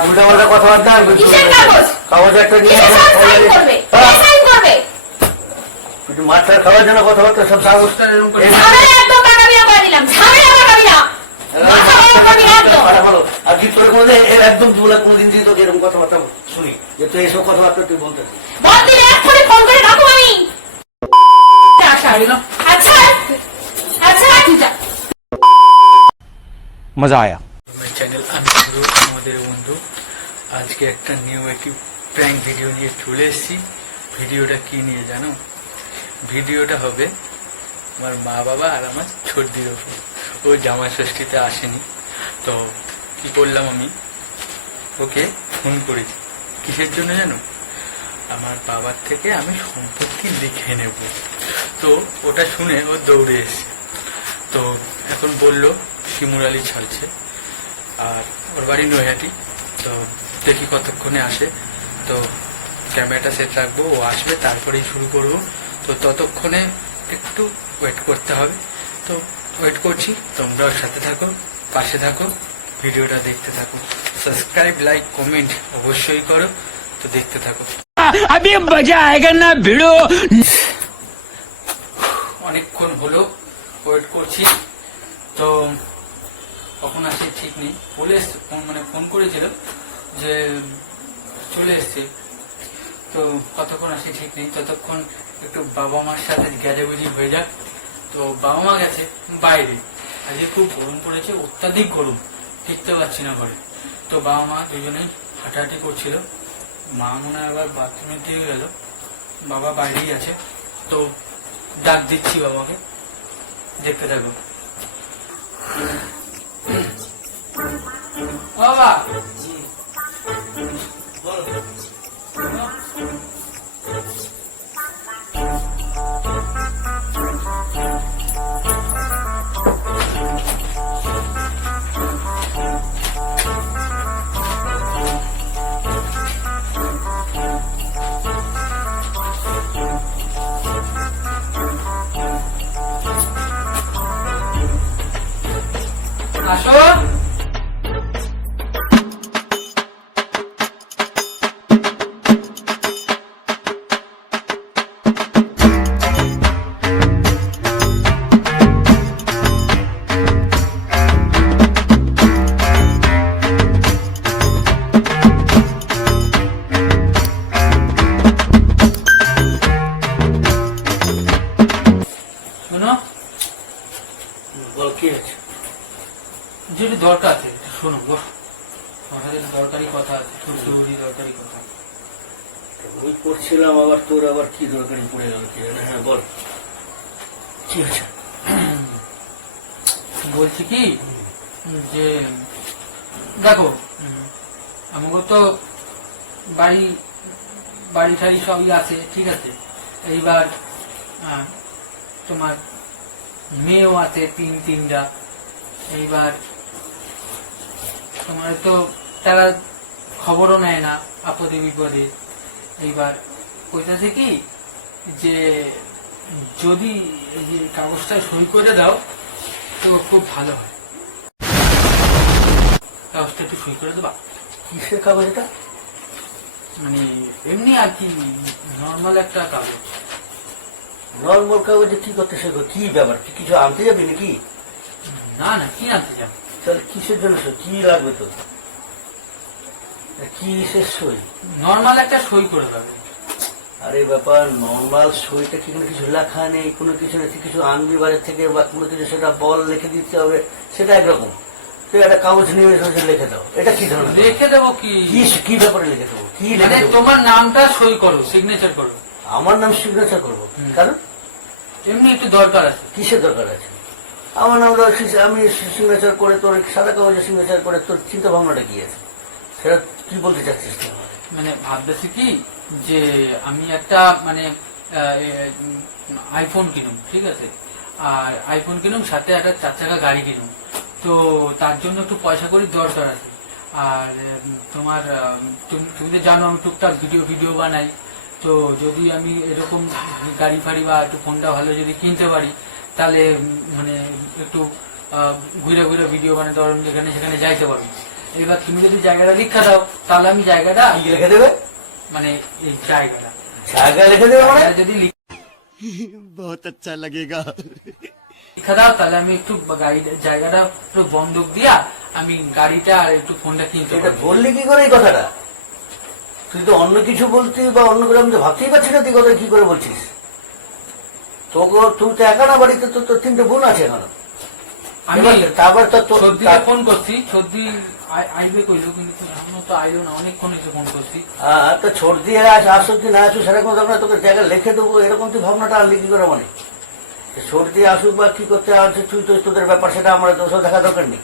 উল্টা পাল্টা কথাবার্তা আর কিসের কাগজ? কাগজ একটা সব সাইন করবে? সাইন করবে? একটু মাথার খাওয়ার জন্য কথাবার্তা সব কাগজটা এরকম করে ঝামেলা একদম পাকাবিয়া করে দিলাম। ঝামেলা পাকাবিয়া মাথা গরম করবি না একদম। ভালো ভালো। আর কি তোর কোনোদিন একদম বলে কোনোদিন যদি তোকে এরকম কথাবার্তা শুনি যে তুই এইসব কথাবার্তা তুই বলতে বল দিলে এক্ষুনি ফোন করে ডাকু আমি। আচ্ছা। আজকে একটা নিউ একটি প্র্যাঙ্ক ভিডিও নিয়ে চলে এসেছি। ভিডিওটা কি নিয়ে জানো? ভিডিওটা হবে আমার মা বাবা আর আমার ছোটদির ওপর। ও জামাই ষষ্ঠীতে আসেনি। তো কি করলাম আমি? ওকে ফোন করেছি। কিসের জন্য জানো? আমার বাবার থেকে আমি সম্পত্তি লিখে নেব। তো ওটা শুনে ও দৌড়ে এসে তো এখন বলল শিমুরালি ছাড়ছে। আর ওর বাড়ি নৈহাটি। তো দেখি কতক্ষণে আসে। তো ক্যামেরাটা সেট রাখব ও আসবে তারপরেই শুরু করব। তো ততক্ষণে একটু ওয়েট করতে হবে। তো ওয়েট করছি তোমরাও সাথে থাকো পাশে থাকো ভিডিওটা দেখতে থাকো। সাবস্ক্রাইব লাইক কমেন্ট অবশ্যই করো তো দেখতে থাকো। আমি না ভিডিও অনেকক্ষণ হলো ওয়েট করছি। তো কখন আসে ঠিক নেই। পুলিশ মানে ফোন করেছিল। যে চলে এসছে। তো কতক্ষণ আসে ঠিক নেই। ততক্ষণ একটু বাবা মার সাথে গ্যাজাগুজি হয়ে যাক। তো বাবা মা গেছে বাইরে। আজকে খুব গরম পড়েছে, অত্যাধিক গরম। টিকতে পারছি না ঘরে। তো বাবা মা দুজনেই হাঁটাহাঁটি করছিল। মা মনে হয় আবার বাথরুমের দিকে গেল। বাবা বাইরেই আছে। তো ডাক দিচ্ছি বাবাকে। দেখতে থাকো। বাবা! আসো শোনো বল কি হয়েছে যেটি দরকার আছে শোনো বস। আমার সাথে দরকারি কথা আছে জরুরি দরকারি কথা। ওই করছিলাম আবার তোর আবার কি দরকারি পড়ে গেল কি জানি? হ্যাঁ বল। কি হয়েছে বলছি কি যে দেখো আমাকে তো বাড়ি বাড়ি ঠাড়ি সবই আছে ঠিক আছে? এইবার তোমার মেয়েও আছে তিন তিনটা। এইবার তোমার তো তারা খবরও নেয় না আপদে বিপদে। এইবার কইতাছে কি যে যদি এই যে কাগজটা সই করে দাও তো খুব ভালো হয়। কাগজটা একটু সই করে দেবা। কিসের কাগজ এটা? মানে এমনি আর কি নর্মাল একটা কাগজ। নর্মাল কাগজে কি করতে শেখো? কি ব্যাপার? কিছু আনতে যাবি নাকি? না না কি আনতে যাব? তাহলে কিসের জন্য সই? কি লাগবে তো কি সই? নর্মাল একটা সই করে দেবে। আরে ব্যাপার নর্মাল সইটা কি কোনো কিছু লেখা নেই? কোনো কিছু নেই কিছু আনবি বাজার থেকে বা কোনো কিছু সেটা বল লিখে দিতে হবে সেটা একরকম। তুই একটা কাগজ নিয়ে এসে লিখে দাও। এটা কি ধরনের লিখে দেবো কি? কি ব্যাপারে লিখে দেবো? কি মানে তোমার নামটা সই করো সিগনেচার করো। আমার নাম সিগনেচার করব। কারণ? এমনি একটু দরকার আছে। কিসের দরকার আছে? আমার নাম আমি সিগনেচার করে তোর সাদা কাগজে সিগনেচার করে তোর চিন্তা ভাবনাটা কি আছে? সেটা কি বলতে চাচ্ছিস মানে ভাবতেছি কি যে আমি একটা মানে আইফোন কিনুম, ঠিক আছে? আর আইফোন কিনুম, সাথে একটা চার চাকা গাড়ি কিনুম। তো তার জন্য একটু পয়সা করি দরকার আছে। আর তোমার তুমি তুমি তো জানো আমি টুকটাক ভিডিও ভিডিও বানাই। তো যদি আমি এরকম গাড়ি ফাড়ি বা একটু ফোনটা ভালো যদি কিনতে পারি তাহলে মানে একটু ঘুরে ঘুরে ভিডিও বানাতে পারবেন যেখানে সেখানে যাইতে পারবেন এবার তুমি যদি জায়গাটা লিখা দাও তাহলে আমি জায়গাটা লিখে দেবে? মানে এই জায়গাটা। জায়গা লিখে দেবে মানে? যদি বহুত আচ্ছা লাগেগা। লিখা দাও তাহলে আমি একটু গাড়ি জায়গাটা একটু বন্ধক দিয়া আমি গাড়িটা আর একটু ফোনটা কিনতে বললি কি করে এই কথাটা? তুই তো অন্য কিছু বলতি বা অন্য করে আমি তো ভাবতেই পারছি না তুই কথা কি করে বলছিস। তোকে তুই তো একা না বাড়িতে তো তোর তিনটে বোন আছে এখনও। আমি তারপর তো তোর সর্দিকে ফোন করছি সর্দি আইবে কইলো কিন্তু এখনও তো আইলো না অনেকক্ষণ এসে ফোন করছি। হ্যাঁ, তো ছোট আস আসো কি না আসুক সেরকম দরকার তোকে জায়গা লিখে দেবো এরকম তুই ভাবনাটা আনলি কি করে মানে। সর্দি আসুক বা কি করতে আসছে তুই তো তোদের ব্যাপার সেটা আমরা দোষও দেখা দরকার নেই।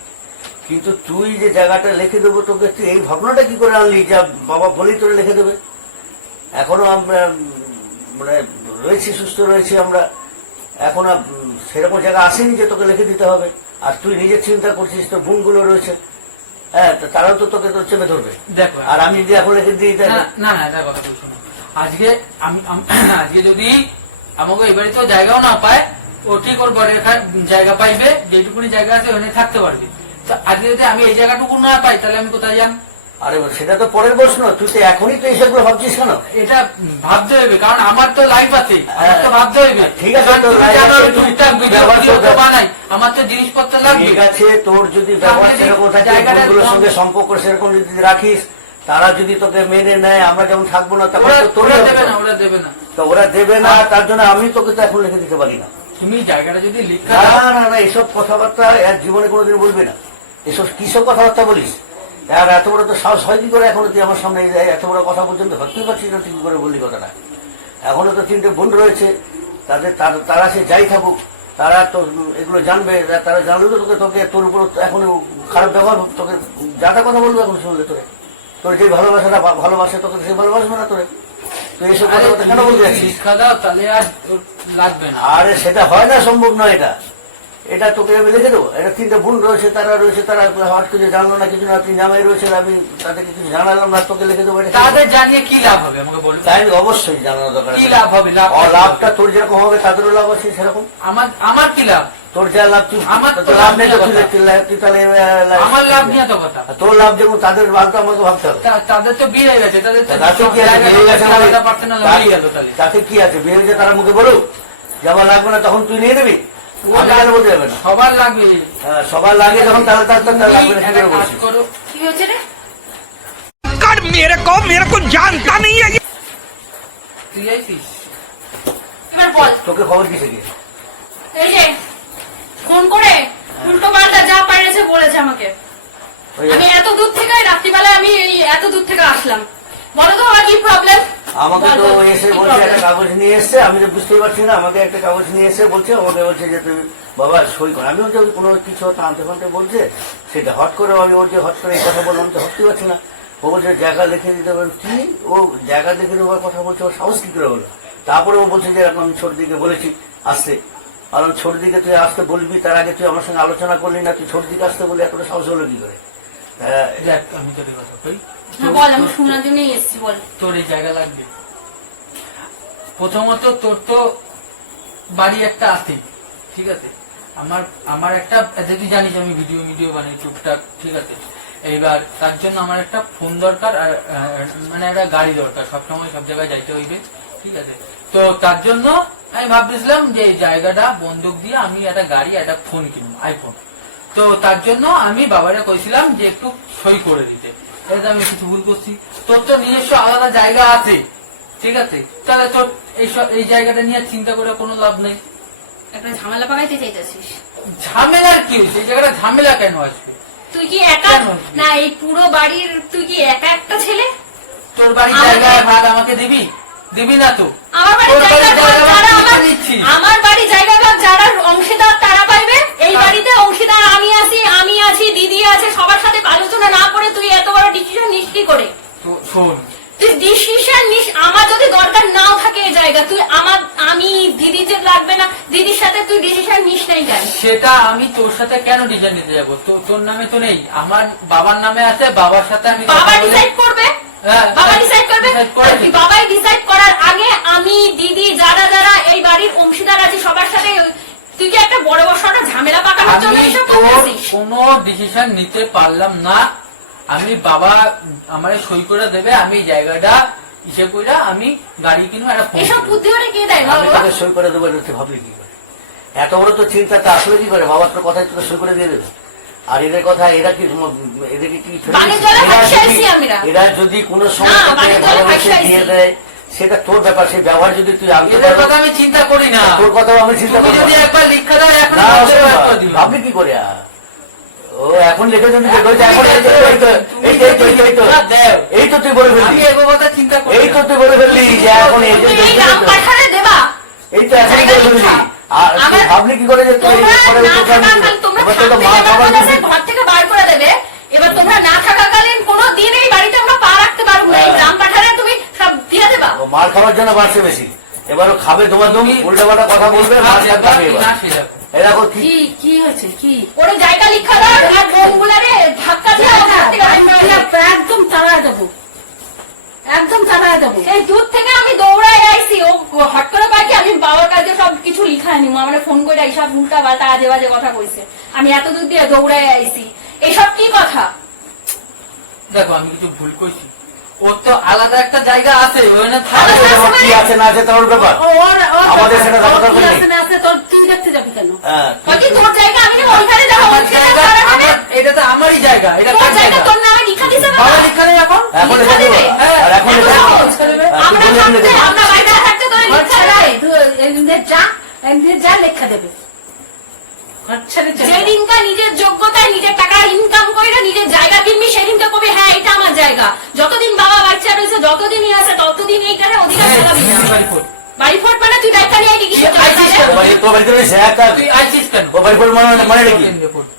কিন্তু তুই যে জায়গাটা লিখে দেবো তোকে তুই এই ভাবনাটা কি করে আনলি? যা বাবা বলেই তোরা লিখে দেবে। এখনও আমরা মানে রয়েছি সুস্থ রয়েছি আমরা এখন উম, সেরকম জায়গা আসেনি যে তোকে লিখে দিতে হবে। আর তুই নিজের চিন্তা করছিস তোর বোনগুলো রয়েছে। হ্যাঁ তো তারাও তো তোকে তোর চেপে ধরবে। দেখো আর আমি যদি এখন লিখে দিই না? না না আজকে আমি আজকে যদি আমাকে এবারে তো জায়গাও না পায় ও ঠিক ওর ঘরে এখানে জায়গা পাইবে যেটুকুনি জায়গা আছে ওখানে থাকতে পারবে। তো আজকে যদি আমি এই জায়গাটুকু না পাই তাহলে আমি কোথায় যান আরে সেটা তো পরের প্রশ্ন তুই তো এখনই তো এইসবগুলো ভাবছিস কেন? এটা ভাবতে হবে কারণ আমার তো লাইফ আছে তো হ্যাঁ। ভাবতে হবে। ঠিক আছে, বানাই আমার তো জিনিসপত্র লাগবে। ঠিক আছে তোর যদি ব্যবহার সেরকম থাকে সঙ্গে সম্পর্ক সেরকম যদি রাখিস তারা যদি তোকে মেনে নেয় আমরা যেমন থাকব না তখন তোর দেবে না ওরা দেবে না। তো ওরা দেবে না তার জন্য আমি তোকে তো এখন লিখে দিতে পারি না। তুমি জায়গাটা যদি লিখা না না না এসব কথাবার্তা এক জীবনে কোনোদিন বলবে না। এসব কিসব কথাবার্তা বলিস? আর এত বড় তো সাহস হয় কি করে? এখনও তুই আমার সামনে এই এত বড় কথা পর্যন্ত ভাবতেই পারছিস না তুই করে বললি কথাটা। এখনও তো তিনটে বোন রয়েছে। তাদের তারা সে যাই থাকুক তারা তো এগুলো জানবে। তারা জানলেও তো তোকে তোকে তোর উপর এখন খারাপ ব্যবহার তোকে যাটা কথা বলব এখন শুনলে তোরে। তোর যে ভালোবাসাটা ভালোবাসে তোকে সে ভালোবাসবে না তোরে। আরে সেটা হয় না সম্ভব নয় এটা। এটা তোকে আমি লিখে দেবো এটা তিনটে বোন রয়েছে তারা রয়েছে তারা হট কিছু জানলো না কিছু না তুই জামাই রয়েছে আমি তাদেরকে কিছু জানালাম না তোকে লিখে দেবো তাদের জানিয়ে কি লাভ হবে আমাকে বলবে তাই অবশ্যই জানানো দরকার কি লাভ হবে লাভ লাভটা তোর যেরকম হবে তাদেরও লাভ আছে সেরকম? আমার আমার কি লাভ? তোর যা লাভ তুই আমার লাভ নেই তুই নেই। তুই তাহলে আমার লাভ নিয়ে তো কথা। তোর লাভ যেমন তাদের লাভটা আমাকে ভাবতে হবে। তাদের তো বিয়ে হয়ে গেছে তাদের তো তাতে কি আছে বিয়ে হয়ে গেছে হয়ে তাহলে। তাতে কি আছে? বিয়ে হয়েছে তারা মুখে বলুক। যে আমার লাগবে না তখন তুই নিয়ে নিবি। এবার বল। তোকে খবর ফোন করে উল্টো যা বলেছে আমাকে। আমি এত দূর থেকে রাত্রিবেলায় আমি এত দূর থেকে আসলাম। বলো তো আমার কি প্রবলেম আমাকে তো এসে বলছে একটা কাগজ নিয়ে এসছে আমি তো বুঝতেই পারছি না আমাকে একটা কাগজ নিয়ে এসে বলছে আমাকে বলছে যে তুমি বাবা সই কর। আমি বলছি কোনো কিছু হয়তো আনতে ফানতে বলছে সেটা হট করে আমি ওর যে হট করে এই কথা বললাম তো হটতে পারছি না। ও বলছে জায়গা লিখে দিতে কি? ও জায়গা লিখে দেওয়ার কথা বলছে ও সাহস কি করে হলো তারপরে ও বলছে যে এরকম আমি ছোট দিকে বলেছি আসতে। কারণ ছোট দিকে তুই আসতে বলবি তার আগে তুই আমার সঙ্গে আলোচনা করলি না তুই ছোট দিকে আসতে বলে এতটা সাহস হলো কি করে? হ্যাঁ, আমি তোর কথা কই হ্যাঁ প্রথমত তোর তো বাড়ি একটা আছে, ঠিক আছে? আমার আমার একটা যদি জানিস আমি ভিডিও ভিডিও বানাই টুকটাক ঠিক আছে? এইবার তার জন্য আমার একটা ফোন দরকার আর মানে একটা গাড়ি দরকার, সবসময় সব জায়গায় যাইতে হইবে, ঠিক আছে? তো তার জন্য আমি ভাবতেছিলাম যে জায়গাটা বন্দুক দিয়ে আমি একটা গাড়ি, একটা ফোন কিনবো আইফোন তো তার জন্য আমি বাবারে কইছিলাম যে একটু সই করে দিতে। এটা আমি কিছু ভুল করছি। তোর তো নিজস্ব আলাদা জায়গা আছে। ঠিক আছে? তাহলে তোর এই এই জায়গাটা নিয়ে চিন্তা করে কোনো লাভ নেই। একটা ঝামেলা পাকাইতে চাইতেছিস? ঝামেলার কি হয়েছে এই জায়গাটা ঝামেলা কেন আসবে? তুই কি একা? না এই পুরো বাড়ির তুই কি একা একটা ছেলে? তোর বাড়ির জায়গায় ভাগ আমাকে দিবি? দিবি না তো? আমার বাড়ির জায়গা আমার দিচ্ছি। আমার বাড়ি জায়গা ভাগ যারা অংশীদার তারা পাইবে এই হ্যাঁ। বাড়িতে অংশীদার আমি আছি আমি আছি দিদি আছে সবার সাথে আলোচনা না করে তুই এত বড় ডিসিশন নিস কি করে তো শোন তুই ডিসিশন নিস আমার যদি দরকার নাও থাকে এই জায়গা তুই আমার আমি দিদি যে লাগবে না দিদির সাথে তুই ডিসিশন নিস নাই কেন সেটা আমি তোর সাথে কেন তো তোর নামে তো নেই। আমার বাবার নামে আছে বাবার সাথে আমি বাবা ডিসাইড করবে? হ্যাঁ, বাবা ডিসাইড করবে? decide করে তুই বাবাই ডিসাইড করার আগে আমি দিদি যারা যারা এই বাড়ির অংশীদার আছে সবার সাথে তুই কি একটা বড় বড় একটা ঝামেলা পাকানোর জন্য এসব তোর কোনো ডিসিশন নিতে পারলাম না। আমি বাবা আমার সই করে দেবে আমি জায়গাটা ইসে করে আমি গাড়ি কিনবো একটা এসব বুদ্ধি ওরা কে দেয় বাবা? তোকে সই করে দেবো এটা ভাবলি কি করে? এত বড় তো চিন্তা তা আসলে কি করে? বাবার তোর কথায় তোকে সই করে দিয়ে দেবে? আর এদের কথা এরা কি এদেরকে এরা যদি- আইছি আমরা। এরা যদি কোনো সময়। দিয়ে দেয় সেটা তোর ব্যাপার সেই ব্যবহার যদি তুই কথা আমি চিন্তা করি না। তোর কথাও আমি চিন্তা করব যদি একবার লিখে দাও এখন না বলতে শোনো, ব্যর্থ দিবে। ভাবলি কি করে ও এখন লিখে জন্য এখন এই তো এই তো এই এই তুই বলে ফেললি। কথা চিন্তা করি এই তো তুই বলে ফেললি যে এখন এই যে দেবা। তো এখন জায়গা বলে ফেললি। আর ভাবলি কি করে যে তুই এই এবার মা খাবার ঘর থেকে বার করে দেবে। এবার তোমরা না থাকাকালীন কোনো দিন এই বাড়িতে আমরা পা রাখতে পারব না। হ্যাঁ। গ্রাম পাঠারে তুমি সব দিয়ে দেবা। মার খাওয়ার জন্য বাড়ছে বেশি। এবারও খাবে তোমার তুমি উল্টা পাল্টা কথা বলবে মার খাবে এবার। এরকম কি কি কি হয়েছে কি? ওরে জায়গা লিখা দাও আর বোমগুলারে ধাক্কা দিয়ে। একদম চালায় দেবো। একদম দেবো। সেই দূর থেকে আমি দৌড়াই আইছি। ও হট করে পাই কি আমি বাবার কাছে সব কিছু লিখা নিম আমার ফোন করে এইসব উল্টা পাল্টা আজে বাজে কথা কইছে। আমি এত দূর দিয়ে দৌড়াই আইছি। এসব কি কথা? দেখো আমি কিছু ভুল করছি ওর তো আলাদা একটা জায়গা আছে ওখানে কি আছে না আছে তোর ব্যাপার? আমাদের সেটা ওর দরকার নেই। আছে না আছে তোর তুই দেখতে যাবি কেন? হ্যাঁ তোর জায়গা? আমি না ওইখানে যাব। আমার- এটা তো আমারই জায়গা এটা তোর জায়গা তোর নামে লিখা দিছে বাবা। লিখা নেই এখন? এখন লিখা দেবো। দেবে। আর এখন লিখে দেবো। তুই আমরা থাকতে আমরা বাইরে থাকতে তোর লিখা ছাড়াই তুই এমনিতে যা। যা লেখা দেবে ঘর ছেড়ে চলে যা। যেদিনকা নিজের যোগ্যতায় নিজের টাকা ইনকাম করে নিজের জায়গা কিনবি সেদিনটা কবে হ্যাঁ এটা আমার জায়গা যতদিন বাবা বাচ্চা রয়েছে যতদিনই আছে ততদিন এইখানে অধিকার চালাবি না। বাড়ি ফোট মানে তুই দায়িত্ব নিয়ে কি কিসের জন্য? আইসিস ও বাড়ি তোর বাড়িতে রয়েছে একটা তুই আইছিস কেন ও বাড়ি মানে মানে ফোন।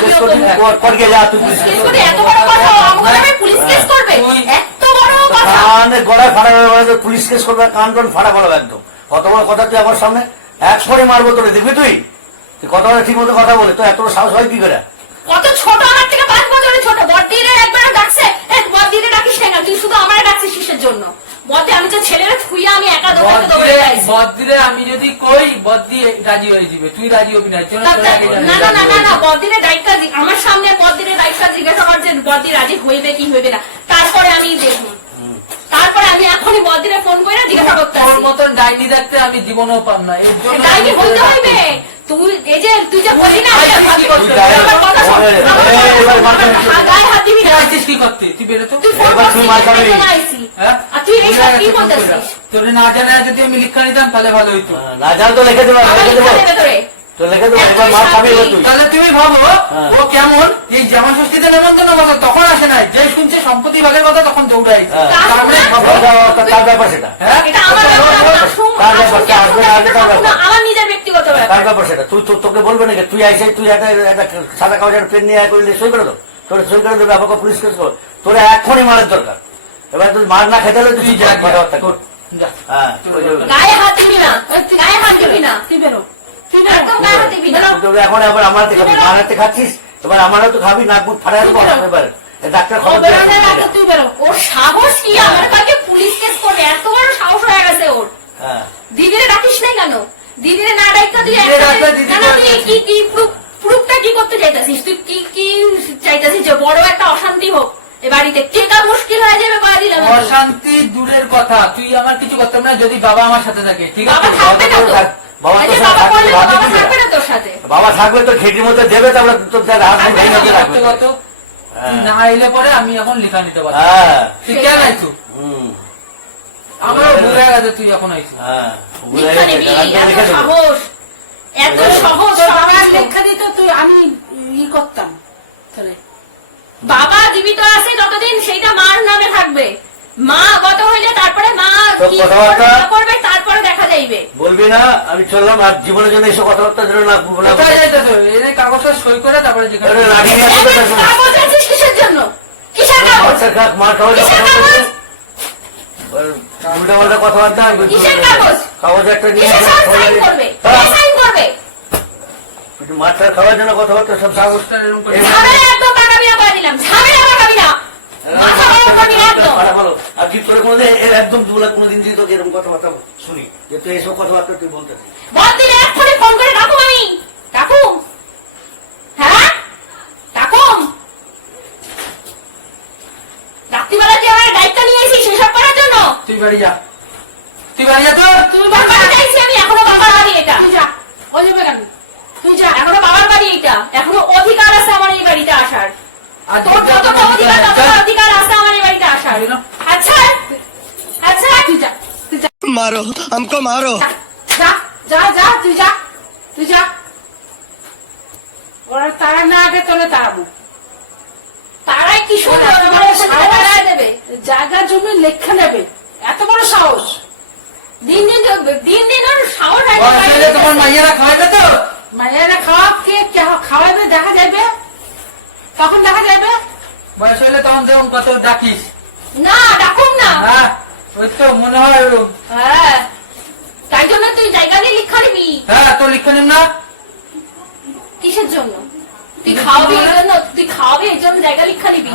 কেস করবি। কর- কর গিয়ে যা তুই পুলিশ কেস করবি। এত বড় কথা আমাকে আমি পুলিশ কেস করবে? এত বড় কথা। কানে গড়া ফাড়া গড়ায় পুলিশ কেস করবে কান টান ফাটা গড়াবে একদম। কত বড় কথা তুই আমার সামনে? এক ছড়ে মারবো তোরে দেখবি তুই? তুই কথা ঠিক মতো কথা বলে তো এত বড় সাহস হয় কি করে? কত ছোট আমার থেকে পাঁচ বছরের ছোট বড়দিনে একবার বড়দিনে ডাকিস না তুই শুধু আমার ডাকছিস কিসের জন্য? বড়দি আমি তো ছেলেরা ছুইয়া আমি একা দৌড়াতে দৌড়ে যাইছি। আমি যদি কই বদ রাজি হয়ে যাবে। তুই রাজি হবি না চলো। না না না না না বড়দিনে দায়িত্ব আমার সামনে বড়দিনে দায়িত্ব জিজ্ঞাসা কর যে রাজি হইবে কি হইবে না। তারপরে আমি দেখব। তারপরে আমি এখনই বড়দিনে ফোন করে জিজ্ঞাসা করতে তোর আসি। মতন ডাইনি দেখতে আমি জীবনও পাম না এর জন্য ডাইনি হইতে হইবে। তুই এই যে তুই যে বলি না। গায়ে হাত দিবি না কি করতে তুই বেরো তো তুই মার খাবি। হ্যাঁ? আর তুই কি বলতেছিস তোর না জানা যদি আমি লিখা নিতাম তাহলে ভালো হইতো হ্যাঁ, না জান তো লিখে দেবো আমার লিখে লিখা দেবো তো লিখে দেবো এবার মার খাবি এবার তুই তাহলে তুমি ভাবো হ্যাঁ। ও কেমন এই জামা ষষ্ঠীতে নেমন্তন্ন কথা তখন আসে নাই যে শুনছে সম্পত্তি ভাগের কথা তখন দৌড়াই হ্যাঁ। তার ব্যাপার সেটা হ্যাঁ? তার ব্যাপার, তার ব্যাপার। আমার নিজের ব্যাপার সেটা? তুই তো- তোকে বলবে নাকি? তুই আইসে তুই একটা একটা সাদা কাগজের পেন নিয়ে করলে সই করে দাও তোর সই করে দেবে আমাকে পুলিশ কেস কর। তোর এখনই মারের দরকার। এবার তুই মার না খেতে হলে তুই কথাবার্তা কর। হ্যাঁ দিবি দিবি দিবি এখন এবার আমার হাতে খাবি মার হাতে খাচ্ছিস? এবার আমার হাতে খাবি নাক মুখ ফাটাই দেবো। এবার ডাক্তার খবর তুই বেরো। ওর সাহস কি? আমার কাছে পুলিশ কেস করবে এত বড় সাহস হয়ে গেছে ওর হ্যাঁ দিদিরে ডাকিস নাই কেন দিদিরে না ডাইকা তুই দিদিরে একসাথে- ডাকলে দিদি না, না, করে তুই দিবে। কি কি প্রুফ প্রুফটা কি করতে চাইতাছিস তুই কি কি চাইতাছিস যে বড় একটা অশান্তি হোক এ বাড়িতে টেকা মুশকিল হয়ে যাবে কয়ে দিলাম আমি। অশান্তি দূরের কথা তুই আমার কিছু করতাম না যদি বাবা আমার সাথে থাকে ঠিক আছে? বাবা থাকবে, তো। ভাবলি বাবা কি না তোর সাথে। বাবা থাকবে তো খেটির মধ্যে দেবে তারপরে তোর তার হাত ভেঙে রাখবে না এলে পরে আমি এখন লিখা নিতে পারব। হ্যাঁ। তুই কেন আইছু হুম। আমারও ভুল গেছে তুই এখন আইছু হ্যাঁ লিখা নিবি রাখবে, এত লিখে দেবো। সাহস এত সহজ তোর বাবার লেখা দিত তুই আমি ই করতাম বাবা জীবিত আছে যতদিন সেইটা মার নামে থাকবে। মা গত হইলে তারপরে মা কি? করবে তারপরে দেখা যাইবে। বলবি না আমি চললাম আর জীবনের জন্য এইসব কথাবার্তা যেন না না। কোথায় যাইতেছো? এই কাগজটা সই করে তারপরে যেখানে। কাগজ কিসের জন্য? কিসের কাগজ? খাক, মার কাগজ? উল্টা পাল্টা কথাবার্তা কিসের কাগজ? কাগজ একটা নিয়ে সব সাইন করবে। হ্যাঁ, সাইন করবে? একটু খাওয়ার জন্য কথাবার্তা সব কাগজটা এরকম করে- একদম পাকাবি না করে দিলাম ঝামেলা পাকাবি না মাথা গরম করবি না একদম ভালো, ভালো। আর কি করে কোনোদিন এর একদম দুলা কোনোদিন যদি তোকে এরকম কথাবার্তা শুনি যে তুই এইসব কথাবার্তা তুই বলতেছিস বল দিলে এক্ষুনি ফোন করে ডাকুম আমি ডাকুম হ্যাঁ ডাকুম রাত্রিবেলা যে আমার দায়িত্ব নিয়ে এসেছিস সেসব করার জন্য তুই বাড়ি যা তুই বাড়ি যা তো তুই বাবার চাইছি আমি এখনও বাবার বাড়ি এটা তুই যা ও যাবে কেন তুই যা এখনও বাবার বাড়ি এটা এখনও অধিকার আছে আমার এই বাড়িতে আসার আর তোর যতটা অধিকার ততটা অধিকার আছে আমার এই বাড়িতে আসার বুঝলাম। আচ্ছা আচ্ছা তুই যা তুই যা मारो हमको मारो যা যা যা তুই যা তুই যা ওরা তারা না আগে তোলে তাড়াবো তারাই কি সুন্দর এত আমার বড় সাথে সাহস? তারাই দেবে জায়গা জমি লেখা নেবে এত বড় সাহস দিন দিন দিন দিন ওর সাহস হয় বয়স হলে তোমার মাইয়ারা খাওয়াবে তো মায়েরা খাওয়া কে কে- খাওয়াবে দেখা যাবে তখন দেখা যাবে বয়স হলে তখন যেমন কত ডাকিস না ডাকুম না হ্যাঁ ওই তো মনে হয় ওরকম হ্যাঁ তাই জন্য তুই জায়গা নিয়ে লিখা নিবি হ্যাঁ তো লিখে নিন না? কিসের জন্য? তুই খাওয়াবি এই জন্য? তুই খাওয়াবি এই জন্য জায়গা লিখা নিবি?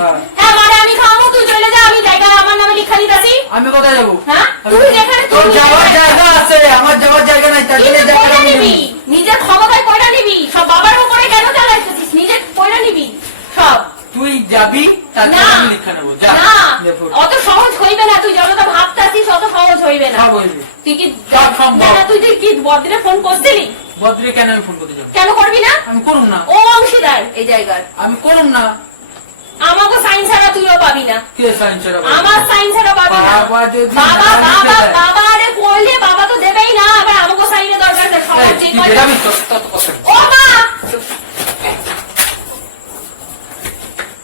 মানে আমি খাওয়াবো তুই চলে যা আমি জায়গা আমার নামে লিখা নিতাছি আমি কোথায় যাব? হ্যাঁ তুই যেখানে তোর যাওয়ার জায়গা আছে আমার যাওয়ার জায়গা নাই তার জন্য নিজের নিবি। ক্ষমতায় পয়সা নিবি। সব বাবার উপরে কেন চালাইতেছিস? নিজের পয়সা নিবি। সব। তুই যাবি তারপরে আমি লিখে নেব। যা না নে ফুট। অত সহজ হইবে না তুই যতটা ভাবতাছিস অত সহজ হইবে না। তুই কি না, তুই তুই কি বদ্রে ফোন করছিলি? বদ্রে কেন আমি ফোন করতে যাব? কেন করবি না? আমি করুম না। ও অংশীদার এই জায়গার। আমি করুম না। আমাকে সাইন ছাড়া তুইও পাবি না। কে আমার সাইন ছাড়া পাবি না। বাবা যদি বাবা বাবা। বাবা আরে বাবা তো দেবেই না। আবার আমাকে সাইনে দরকার সবার যে ও মা!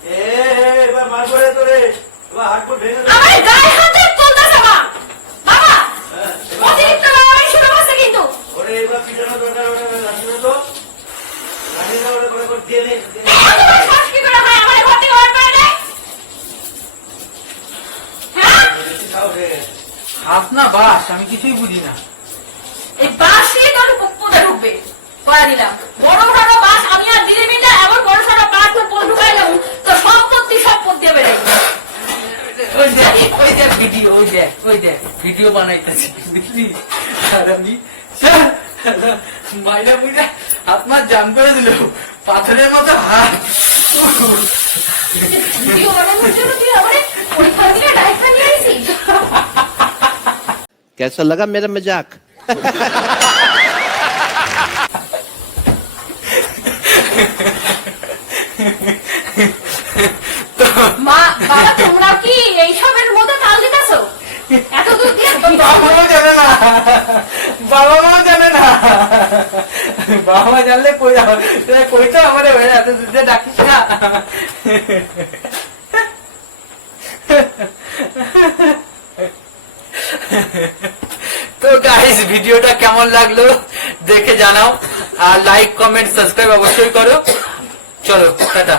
এবার মার করে তোরে। এবার হাত পা ভেঙে আমার গায়ে হাতে তুলতেছে মা। বাবা হ্যাঁ, অতিরিক্ত বাড়াবাড়ি শুরু করছে কিন্তু। ওরে এবার পিটানো দরকার ওরে রাখি তো রাখি না ওরে করে করে দিয়ে নে দিয়ে নে। এত বড় সাহস কি করে হয়? আমার ঘর থেকে করে। হাত না বাস আমি কিছুই বুঝি না। এই বাস নিয়ে তোর পদে ঢুকবে। কয়া দিলাম। বড় বড় বাস আমি আর দিদি মিটা এমন বড় সড়ো বাস তোর পদ ঢুকাই দেবো তো সম্পত্তি সম্পদ দিয়ে বেড়ে ওই দেখ ওই দেখ ভিডিও ওই দেখ ওই দেখ ভিডিও বানাইতেছি বুঝলি আর আমি মাইরা মুইরা আপনার জান করে দিল পাথরের মতো হাত ভিডিও বানানোর জন্য তুই আমার পরীক্ষা দিয়ে ডাইরেক্টর নিয়ে আসিস कैसा लगा मेरा मजाक বাবা মাও জানে না। বাবা মা জানলে কই কই তো আমার এত দুধে ডাকিস না। তো গাইস ভিডিওটা কেমন লাগল দেখে জানাও। আর লাইক কমেন্ট সাবস্ক্রাইব অবশ্যই করো। চলো, টাটা।